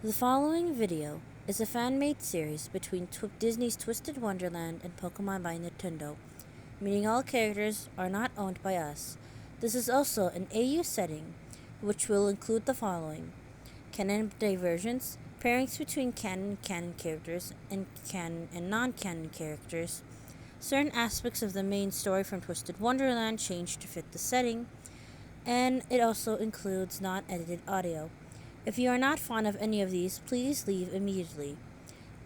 The following video is a fan-made series between Disney's Twisted Wonderland and Pokemon by Nintendo, meaning all characters are not owned by us. This is also an AU setting, which will include the following: canon diversions, pairings between canon characters and canon and non-canon characters, certain aspects of the main story from Twisted Wonderland changed to fit the setting, and it also includes not-edited audio. If you are not fond of any of these, please leave immediately.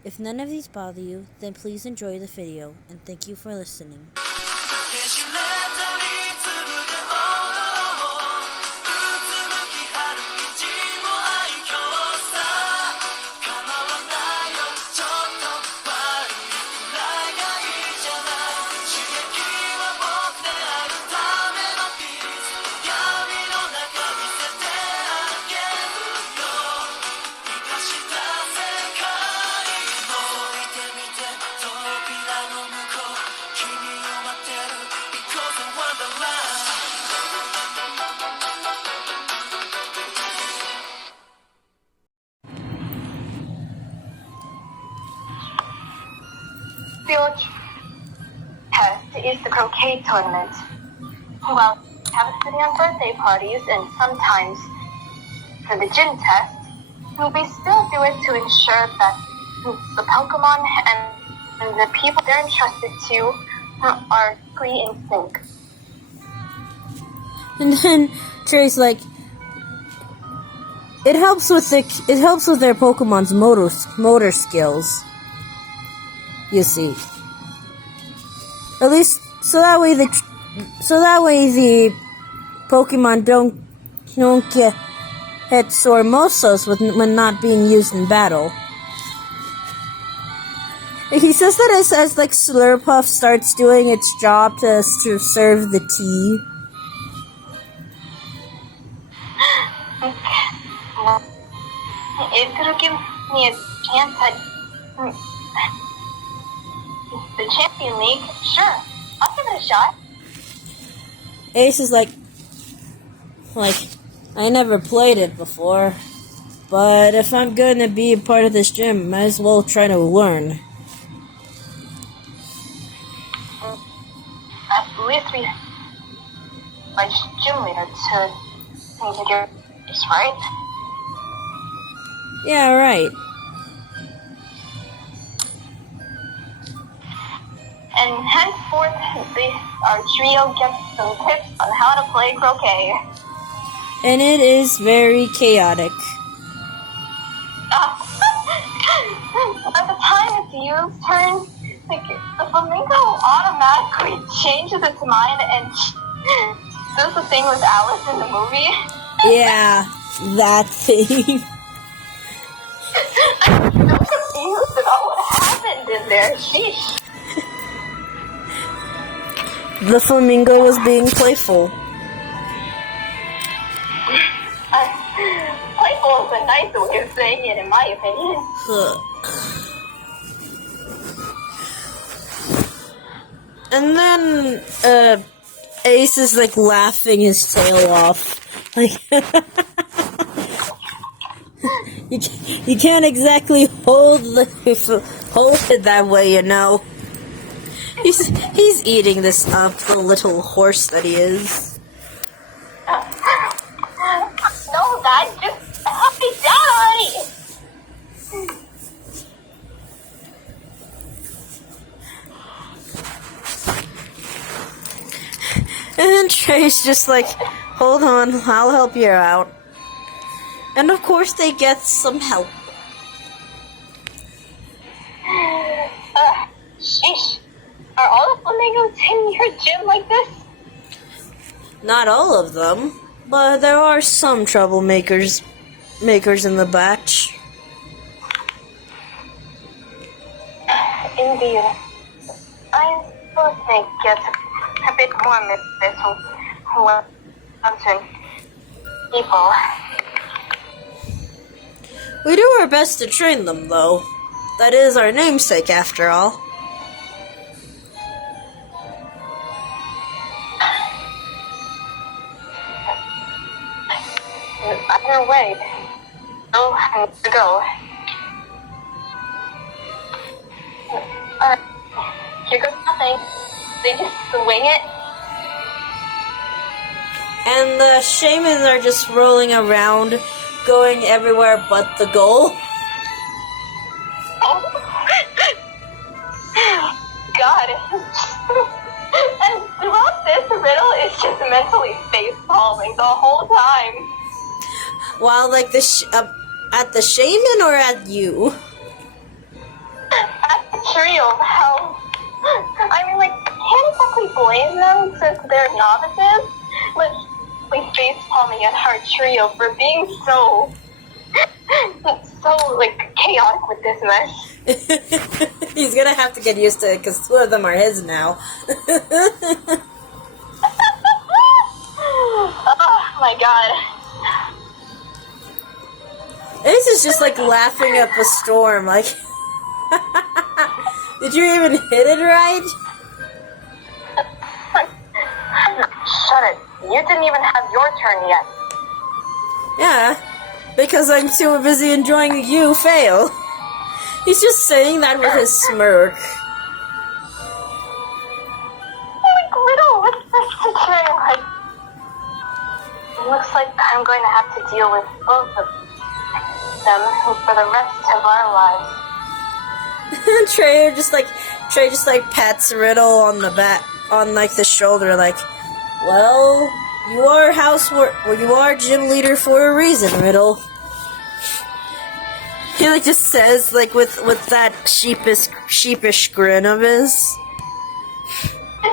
If none of these bother you, then please enjoy the video, and thank you for listening. Field test is the croquet tournament. Well, have it sitting on birthday parties and sometimes for the gym test, we still do it to ensure that the Pokemon and the people they're entrusted to are pretty in sync. And then Cherry's like, it helps with their Pokemon's motor skills. You see, at least so that way the Pokemon don't get Sormosos when not being used in battle. He says that as like Slurpuff starts doing its job to serve the tea. It'll give me a chance at the Champion League. Sure, I'll give it a shot. Ace is like, I never played it before, but if I'm gonna be a part of this gym, might as well try to learn. At least we like gym leader to get this right. Yeah, right. And henceforth, our trio gets some tips on how to play croquet. And it is very chaotic. By the time it's Yu's turn, the flamingo automatically changes its mind and does the thing with Alice in the movie. Yeah, that thing. I'm so confused about what happened in there. Sheesh. The flamingo was being playful. Playful is a nice way of saying it, in my opinion. And then, Ace is like laughing his tail off. Like, you can't exactly hold it that way, you know. He's eating this up, the little horse that he is. No, Dad, just help me down already. And then Trey's just like, hold on, I'll help you out. And of course they get some help. Sheesh. Are all the flamingos in your gym like this? Not all of them, but there are some troublemakers in the batch. Indeed. I still think it's a bit more this London people. We do our best to train them, though. That is our namesake, after all. Either way, Oh, I need to go. Here goes nothing. They just swing it. And the shamans are just rolling around, going everywhere but the goal. Oh. God. And throughout this, Riddle is just mentally face-palming the whole time. While, like, at the shaman or at you? At the trio, how... I mean, like, can't exactly blame them since they're novices, but like face-palming at our trio for being so, like, chaotic with this mess. He's gonna have to get used to it, because 2 of them are his now. Oh, my God. Ace is just, like, laughing up a storm, like... Did you even hit it right? Shut it. You didn't even have your turn yet. Yeah, because I'm too busy enjoying you fail. He's just saying that with his smirk. Like, Riddle, what's this situation like? It looks like I'm going to have to deal with both of them for the rest of our lives. Trey just like pats Riddle on the back, on like the shoulder, like, well, you are gym leader for a reason, Riddle. He like just says, like, with that sheepish grin of his.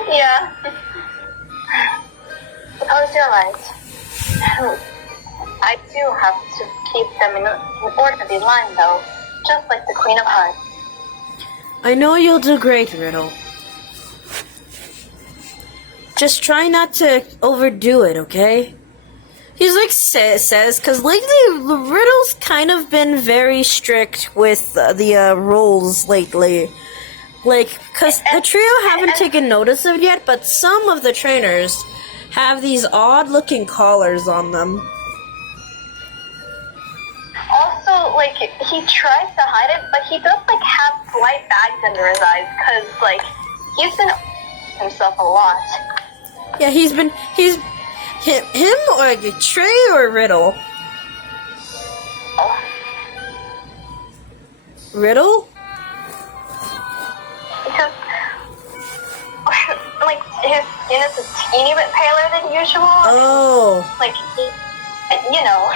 Yeah. Suppose you're right. I do have to keep them in orderly line, though, just like the Queen of Hearts. I know you'll do great, Riddle. Just try not to overdo it, okay? He's like says, because lately Riddle's kind of been very strict with the rules lately. Like, because the trio haven't taken notice of it yet, but some of the trainers have these odd-looking collars on them. Also, like, he tries to hide it, but he does, like, have slight bags under his eyes, because, like, he's been himself a lot. Yeah, him or Trey or Riddle? Oh. Riddle? Because, like, his skin is a teeny bit paler than usual. Oh. Like, you know.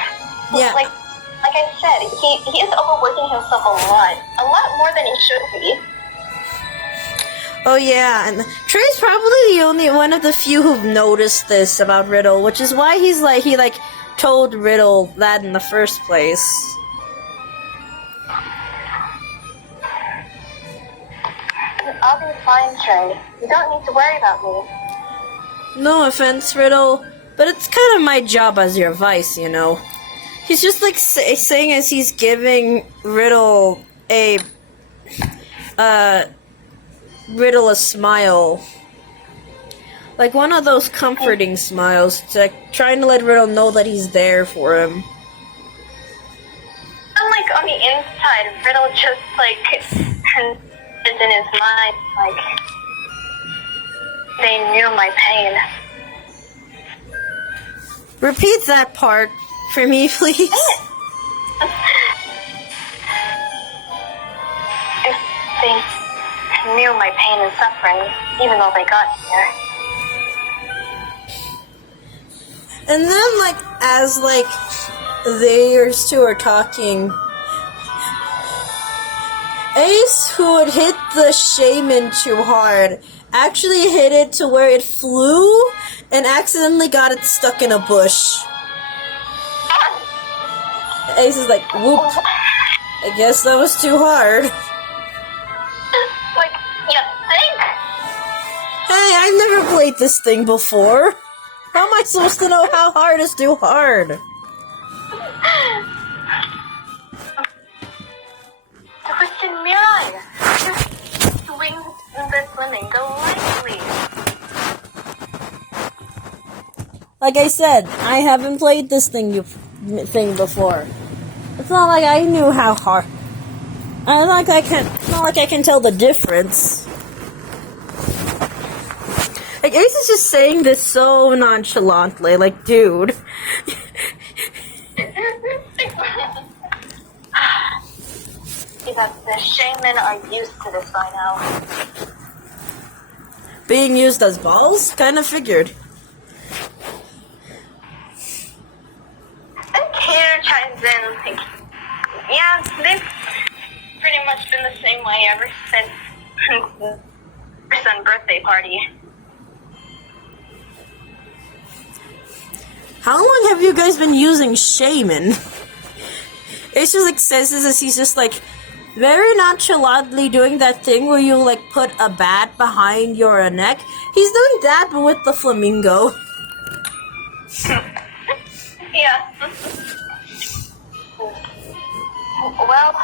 Yeah. Like I said, he is overworking himself a lot more than he should be. Oh yeah, and Trey's probably the only one of the few who've noticed this about Riddle, which is why he told Riddle that in the first place. I'll be fine, Trey. You don't need to worry about me. No offense, Riddle, but it's kind of my job as your vice, you know. He's just like saying as he's giving Riddle a smile. Like one of those comforting smiles, to trying to let Riddle know that he's there for him. And like on the inside, Riddle just like turns in his mind, like, they knew my pain. Repeat that part for me, please. If they knew my pain and suffering, even though they got here. And then, like, as, like, theirs two are talking, Ace, who had hit the shaman too hard, actually hit it to where it flew and accidentally got it stuck in a bush. Ace is like, whoop. I guess that was too hard. Like, you think? Hey, I've never played this thing before. How am I supposed to know how hard is too hard? Twisted mirror. Just swing the swimming. Go lightly. Like I said, I haven't played this thing before. It's not like I knew how hard. It's not like I can tell the difference. Like, Ace is just saying this so nonchalantly. Like, dude. Because the shaman are used to this by now. Being used as balls? Kind of figured. And Kater chimes in, like, yeah, they've pretty much been the same way ever since her son's birthday party. How long have you guys been using shaman? Ace just like says this as he's just like very nonchalantly doing that thing where you like put a bat behind your neck. He's doing that but with the flamingo. Yeah. Well,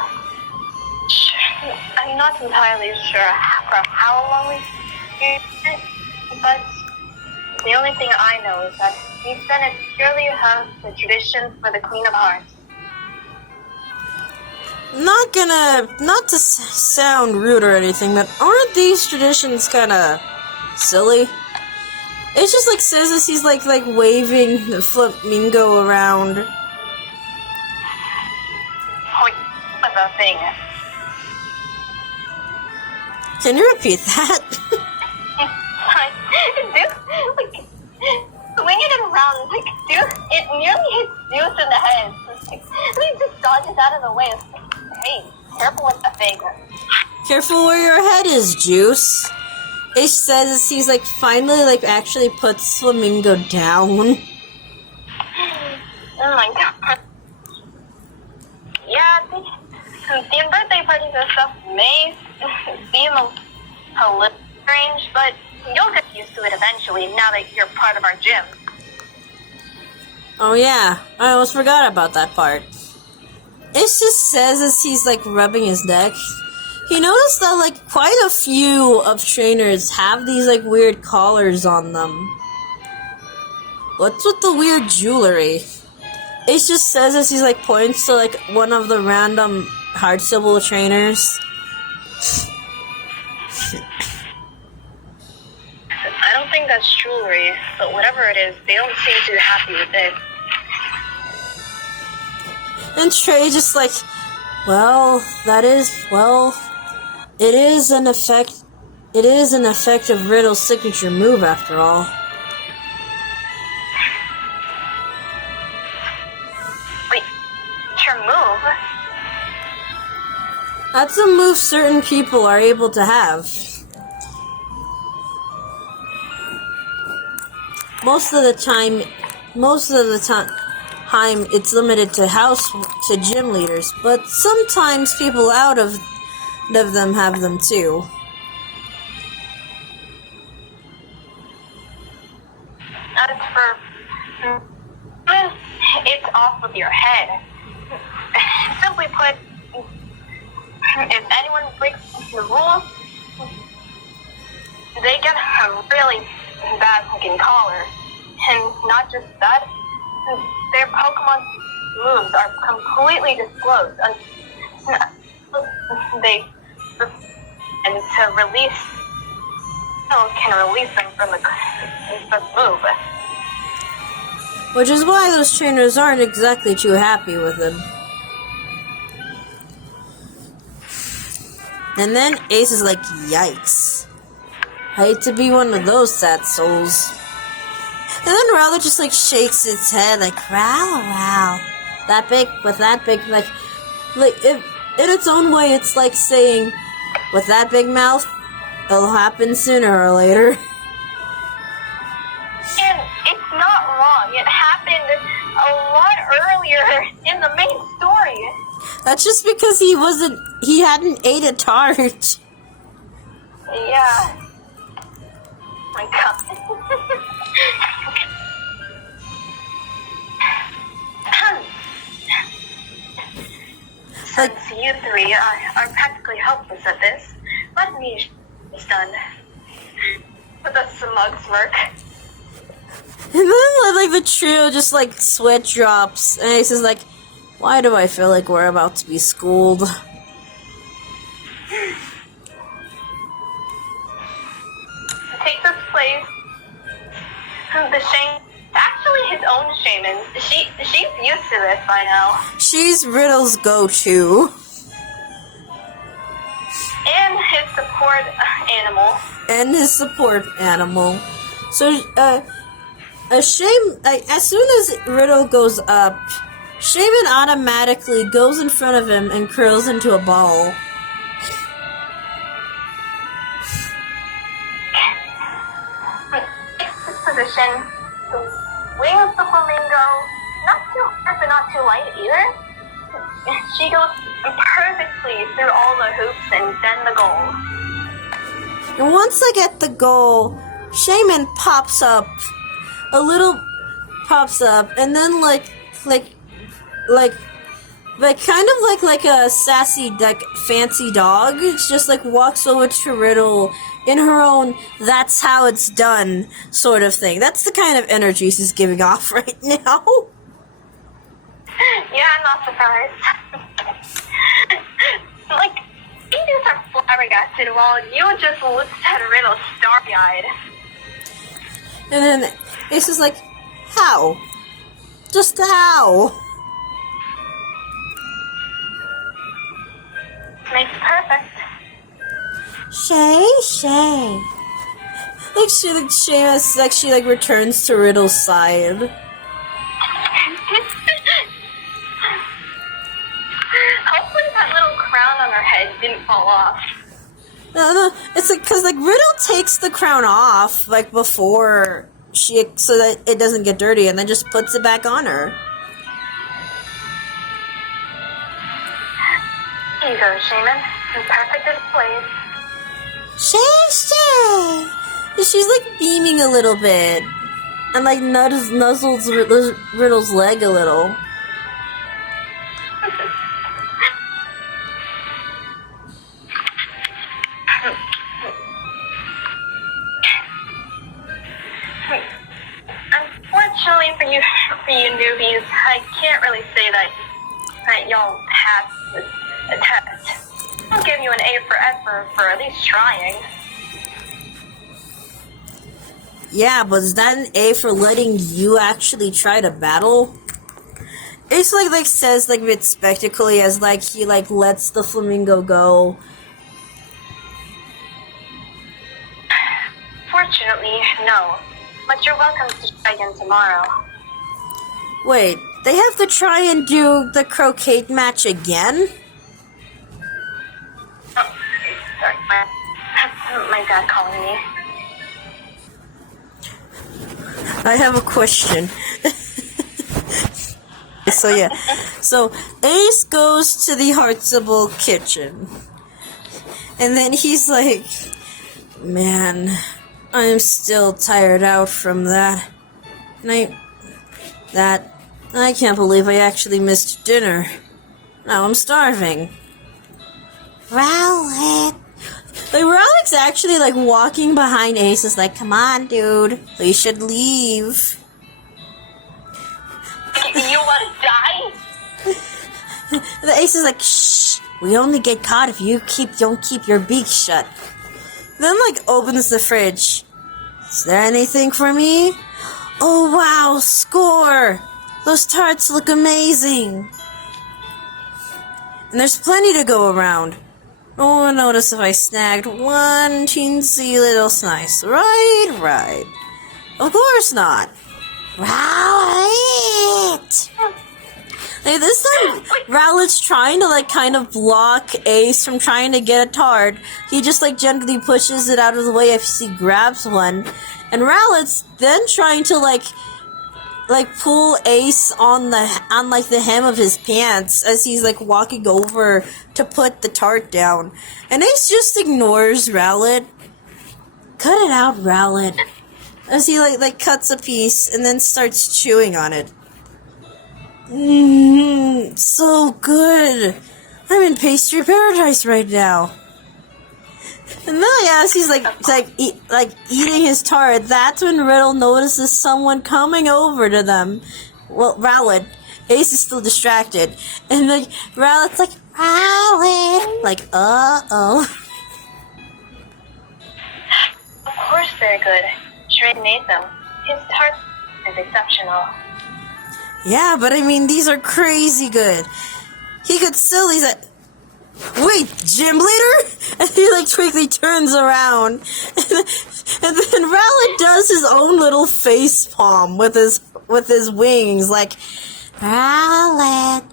I'm not entirely sure for how long we've used it, but the only thing I know is that we've done it purely as a tradition for the Queen of Hearts. Not to sound rude or anything, but aren't these traditions kind of silly? It's just like says as he's like waving the flamingo around. What's the thing? Can you repeat that? Dude, like, swinging it around, like, dude, it nearly hits Zeus in the head. Like, he just dodges out of the way. It's like, hey, careful with the thing. Careful where your head is, Juice. Ish says as he's like finally like actually puts Flamingo down. Oh my god. Yeah, the birthday parties and stuff may seem a little strange, but you'll get used to it eventually now that you're part of our gym. Oh yeah, I almost forgot about that part. Ish just says as he's like rubbing his neck. He noticed that like quite a few of trainers have these like weird collars on them. What's with the weird jewelry? Ace just says as he's like points to like one of the random heart symbol trainers. I don't think that's jewelry, but whatever it is, they don't seem too happy with it. And Trey just like, well, it is an effective Riddle's signature move after all. Wait, your move? That's a move certain people are able to have. Most of the time it's limited to gym leaders, but sometimes people out of them have them too. As for it's off of your head. Simply put, if anyone breaks the rules, they get a really bad looking collar. And not just that, their Pokemon moves are completely disclosed. And to release, can release them from the move. Which is why those trainers aren't exactly too happy with him. And then Ace is like, yikes. I hate to be one of those sad souls. And then Rowlet just like shakes its head like, wow. That big, like if, in its own way, it's like saying, with that big mouth, it'll happen sooner or later. And it's not wrong. It happened a lot earlier in the main story. That's just because he hadn't ate a tart. Yeah. My god. Since you three are practically helpless at this, let me it's done. With a smug smirk. And then like the trio just like sweat drops, and Ace is like, Why do I feel like we're about to be schooled? Take this place. The shaman, actually his own shaman. She's used to this by now. She's Riddle's go-to. And his support animal. So, as soon as Riddle goes up, Shaman automatically goes in front of him and curls into a ball. This position, the wing of the flamingo, not too hard but not too light either. She goes perfectly through all the hoops and then the goal. And once I get the goal, Shaman pops up, and then like kind of like a sassy, like fancy dog. It's just like walks over to Riddle in her own "that's how it's done" sort of thing. That's the kind of energy she's giving off right now. Yeah, I'm not surprised. Like, you just are flabbergasted while you just looked at Riddle starry-eyed. And then Ace is like, how? Just how? Makes perfect. Shay. She returns to Riddle's side. Hopefully that little crown on her head didn't fall off. No, it's like, cause like Riddle takes the crown off, like before so that it doesn't get dirty, and then just puts it back on her. Here you go, Shaman. In perfect display. Shay. She's like beaming a little bit, and like nuzzles Riddle's leg a little. Unfortunately for you newbies, I can't really say that y'all passed the test. I'll give you an A for effort for at least trying. Yeah, but is that an A for letting you actually try to battle? Ace like says like a bit spectacly as like he like lets the flamingo go. Fortunately, no. But you're welcome to try again tomorrow. Wait, they have to try and do the croquet match again? Oh, sorry, my dad calling me. I have a question. So Ace goes to the Heartable kitchen, and then he's like, man, I'm still tired out from that. And I can't believe I actually missed dinner. Now I'm starving. Rowlet. Like, Rowlet's actually, like, walking behind Ace is like, come on, dude. We should leave. You want to die? The Ace is like, shh. We only get caught if you don't keep your beak shut. Then, like, opens the fridge. Is there anything for me? Oh, wow, score! Those tarts look amazing. And there's plenty to go around. Oh, notice if I snagged one teensy little slice. Right. Of course not. Rowlet! Like, this time, Rowlet's trying to, like, kind of block Ace from trying to get a tart. He just, like, gently pushes it out of the way if he grabs one. And Rowlet's then trying to, like pull Ace on the hem of his pants as he's like walking over to put the tart down. And Ace just ignores Rowlet. Cut it out, Rowlet. As he like cuts a piece and then starts chewing on it. So good. I'm in pastry paradise right now. And then as he's eating his tart, that's when Riddle notices someone coming over to them. Well, Rowlet. Ace is still distracted. And like, Rowlet's like, Rowlet! Like, uh-oh. Of course they're good. Shrek made them. His tart is exceptional. Yeah, but I mean, these are crazy good. He could still, he's like, wait, gym leader? And he like quickly turns around. And then Rowlet does his own little face palm with his wings, like, Rowlet.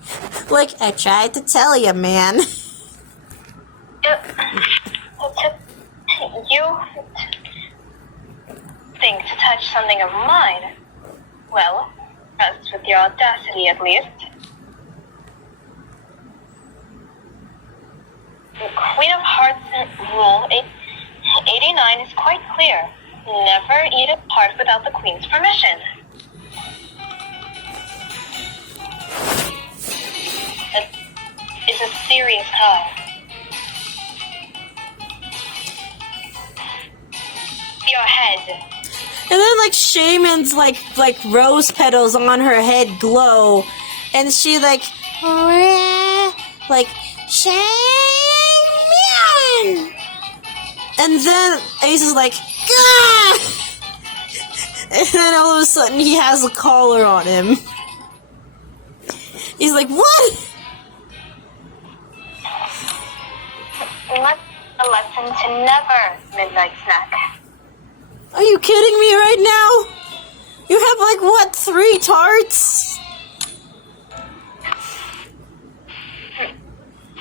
Like, I tried to tell you, man. You think to touch something of mine? Well, that's with your audacity at least. The Queen of Hearts rule 89 is quite clear. Never eat a tart without the Queen's permission. It is a serious crime. Your head. And then like Shaman's like rose petals on her head glow, and she like Shaman. And then Ace is like, Gah! And then all of a sudden he has a collar on him. He's like, what? What's a lesson to never midnight snack? Are you kidding me right now? You have like what, 3 tarts?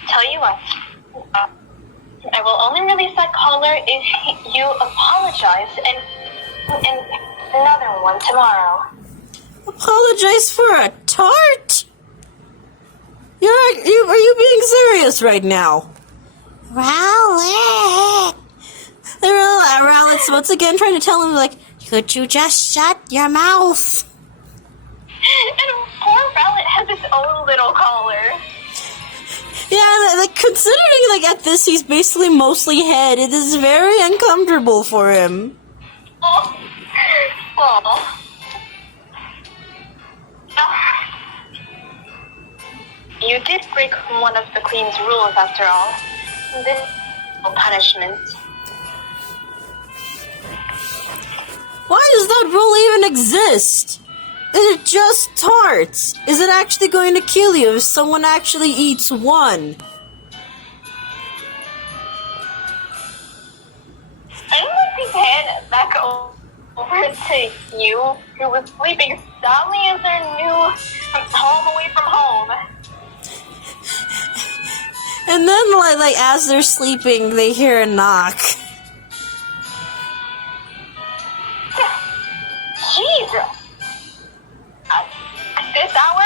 Tell you what, I will only release that collar if you apologize and another one tomorrow. Apologize for a tart? Are you being serious right now? Rowlet! Rowlet's once again trying to tell him, like, could you just shut your mouth? And poor Rowlet has his own little collar. Yeah, like, considering, like, at this he's basically mostly head, it is very uncomfortable for him. Oh. You did break one of the Queen's rules after all. This is no punishment. Why does that rule even exist? Is it just tarts? Is it actually going to kill you if someone actually eats one? I don't think we hand back over to you, who was sleeping soundly as their new home away from home. And then, like as they're sleeping, they hear a knock. Jesus! At this hour?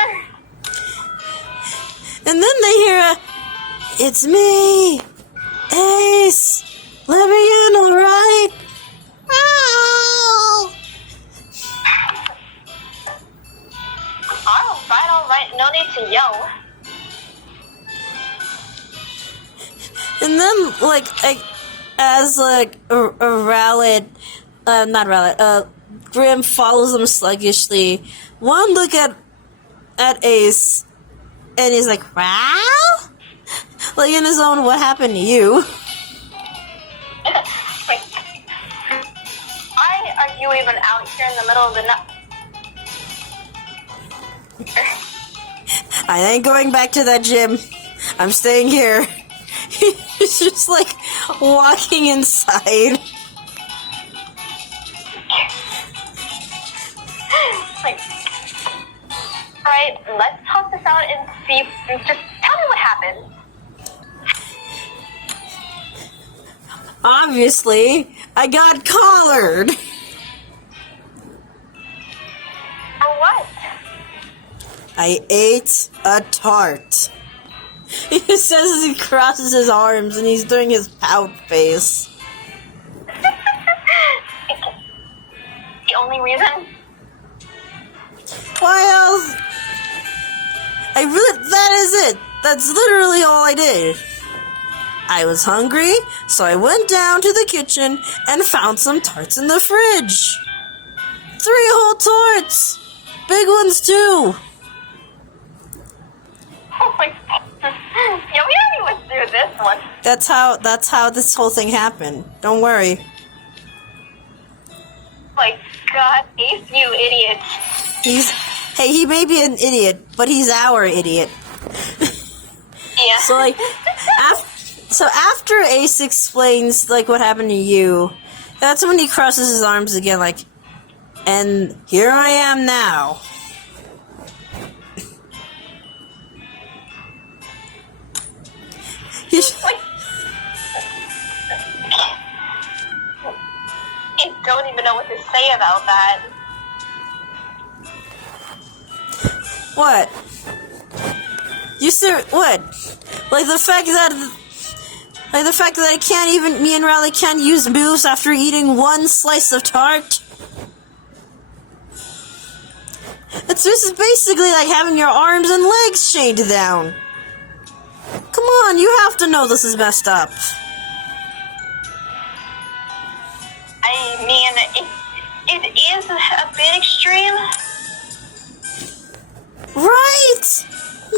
And then they hear a, it's me, Ace, let me in, alright? Oh. Alright, no need to yell. And then, as Rowlet, not Rowlet, Grim follows them sluggishly. One look at Ace, and he's like, wow? Like in his own, what happened to you? Why are you even out here in the middle of the night? I ain't going back to that gym. I'm staying here. He's just like walking inside. Alright, let's talk this out and see. Just tell me what happened. Obviously, I got collared. For what? I ate a tart. He says as he crosses his arms and he's doing his pout face. The only reason? Why else? That is it. That's literally all I did. I was hungry, so I went down to the kitchen and found some tarts in the fridge. 3 whole tarts. Big ones too. Oh my god. Yeah, we already went through this one. That's how this whole thing happened. Don't worry. Oh my god, Ace, you idiot. He may be an idiot, but he's our idiot. Yeah. So like, after Ace explains like what happened to you, that's when he crosses his arms again, like, and here I am now. I don't even know what to say about that. What? You sir? What? Like the fact that I can't even, me and Riley can't use moves after eating one slice of tart? This is basically like having your arms and legs chained down. Come on, you have to know this is messed up. I mean, it is a bit extreme. Right?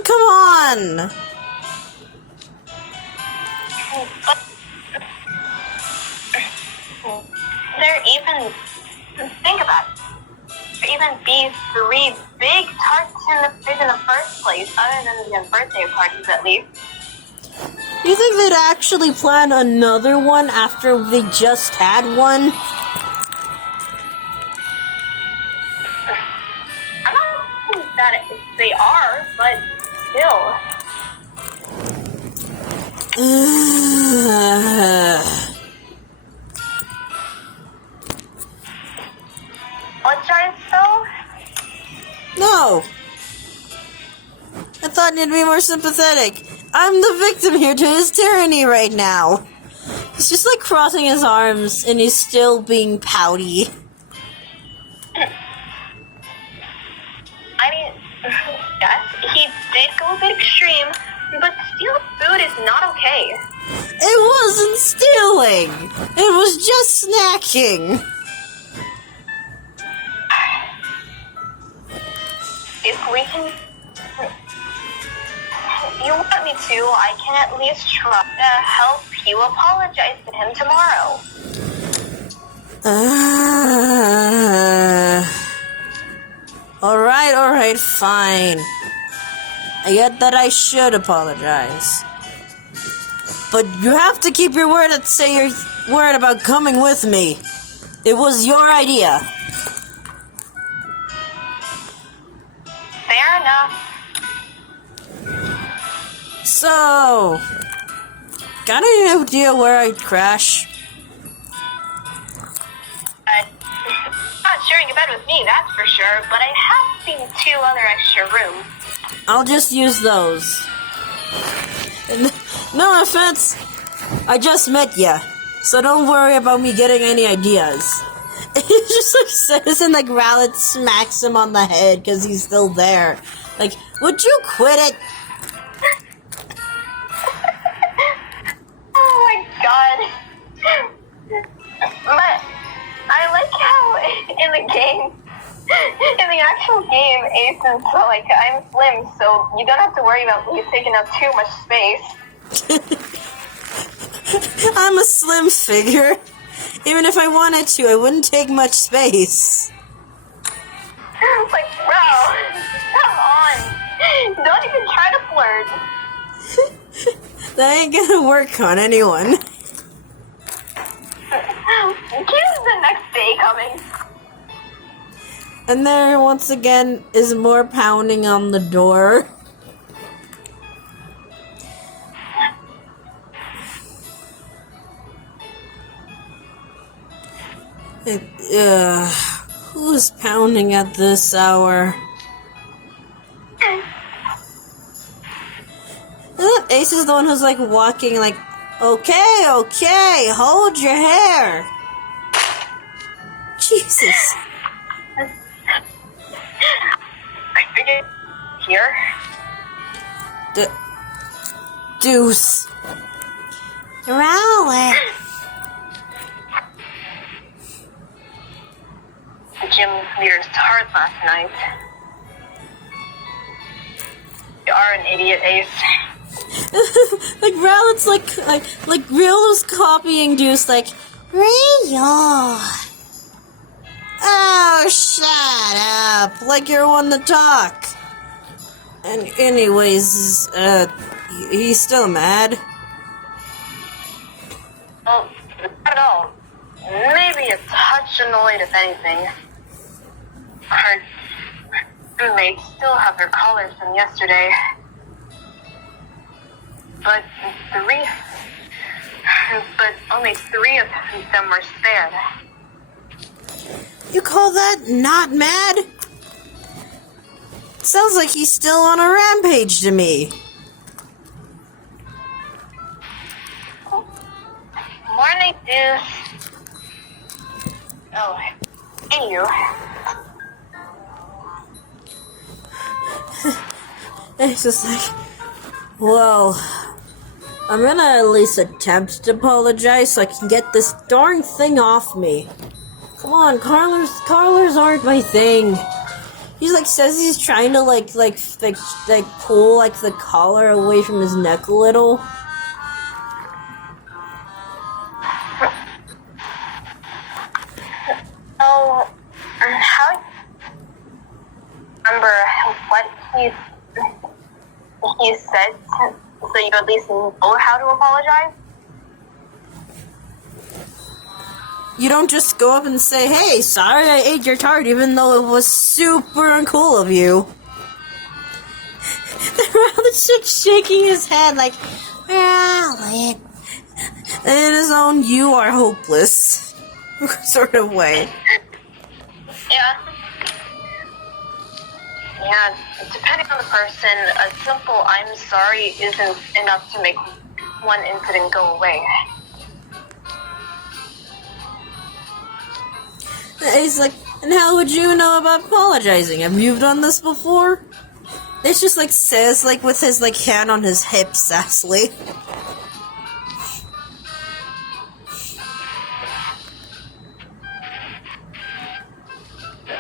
Come on. But think about it. There even be 3 big tarts in the fridge in the first place, other than the birthday parties at least. You think they'd actually plan another one after they just had one? I'm not saying that they are, but still. Apologize, though? No. I thought you'd be more sympathetic. I'm the victim here to his tyranny right now. He's just like crossing his arms and he's still being pouty. I mean, yes, he did go a bit extreme, but stealing food is not okay. It wasn't stealing. It was just snacking. If we can... If you want me to, I can at least try to help you apologize to him tomorrow. Alright, fine. I get that I should apologize. But you have to keep your word and say your word about coming with me. It was your idea. Fair enough. So, got any idea where I'd crash? Not sharing a bed with me, that's for sure, but I have seen 2 other extra rooms. I'll just use those. No offense, I just met ya, so don't worry about me getting any ideas. He just like says and like Rowlet smacks him on the head because he's still there. Like, would you quit it? Oh my god. But I like how in the actual game, Ace is like, I'm slim, so you don't have to worry about me taking up too much space. I'm a slim figure. Even if I wanted to, I wouldn't take much space. Like, bro, come on. Don't even try to flirt. That ain't gonna work on anyone. Here's the next day coming. And there, once again, is more pounding on the door. Who's pounding at this hour? Isn't Ace is the one who's like walking like, okay, hold your hair. Jesus. I figured here. Deuce. Rowlet. Jim Lear's tart last night. You are an idiot, Ace. Like Rowlet's like Riolo's copying Deuce like Rio. Oh, shut up! Like you're one to talk. And anyways, he's still mad. Well, not at all. Maybe a touch annoyed, if anything. Her roommates still have their collars from yesterday. But only 3 of them were spared. You call that not mad? Sounds like he's still on a rampage to me. Morning, Deuce. Oh, hey, you. It's just like, well, I'm gonna at least attempt to apologize so I can get this darn thing off me. Come on, collars aren't my thing. He's like says he's trying to like pull like the collar away from his neck a little. Oh, how remember what he said, so you at least know how to apologize? You don't just go up and say, "Hey, sorry I ate your tart," even though it was super uncool of you. The chick's shaking his head like, well, in his own "you are hopeless" sort of way. Yeah. Yeah, depending on the person, a simple "I'm sorry" isn't enough to make one incident go away. He's like, and how would you know about apologizing? Have you done this before? It's just like says like with his like hand on his hip sassily.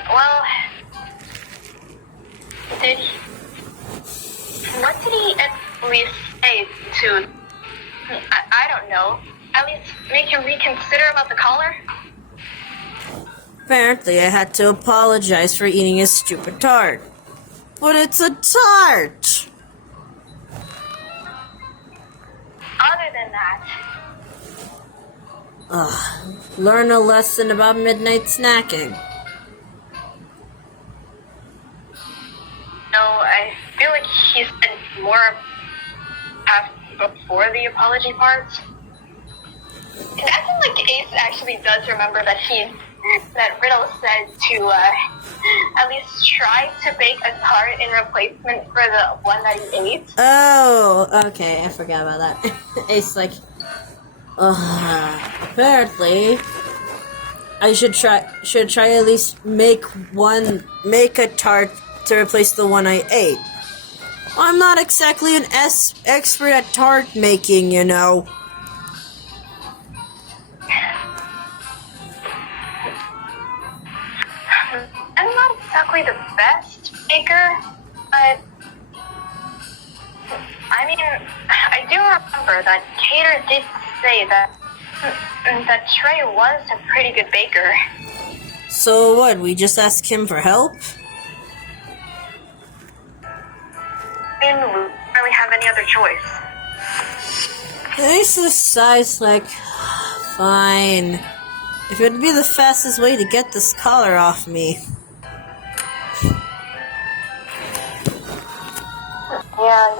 Well, what did he at least say to, I don't know, at least make him reconsider about the collar? Apparently, I had to apologize for eating his stupid tart. But it's a tart! Other than that, Learn a lesson about midnight snacking. no, I feel like he said more before the apology part. And I feel like Ace actually does remember that Riddle said to at least try to bake a tart in replacement for the one that he ate. Oh, okay, I forgot about that. It's like, apparently, I should try at least make a tart to replace the one I ate. I'm not exactly an expert at tart making, you know. I'm not exactly the best baker, but I mean, I do remember that Cater did say that Trey was a pretty good baker. So what, we just ask him for help? We didn't really have any other choice. Ace sighs like, fine. If it would be the fastest way to get this collar off me. Yeah,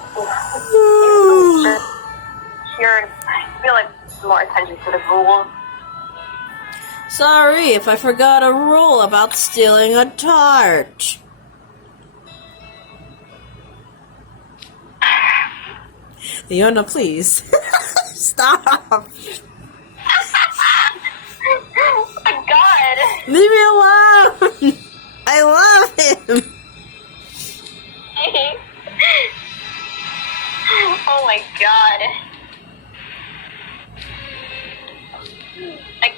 here, I feel like more attention to the rules. Sorry if I forgot a rule about stealing a tart. Leona, please. Stop. Oh my god! Leave me alone. I love him. Oh my god. Like,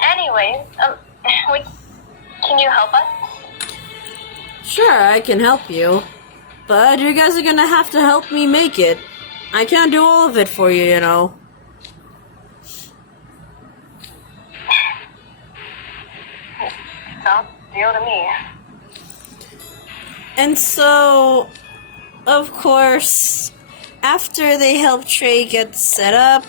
anyways, can you help us? Sure, I can help you. But you guys are gonna have to help me make it. I can't do all of it for you, you know. Sounds deal to me. And so, of course, after they help Trey get set up,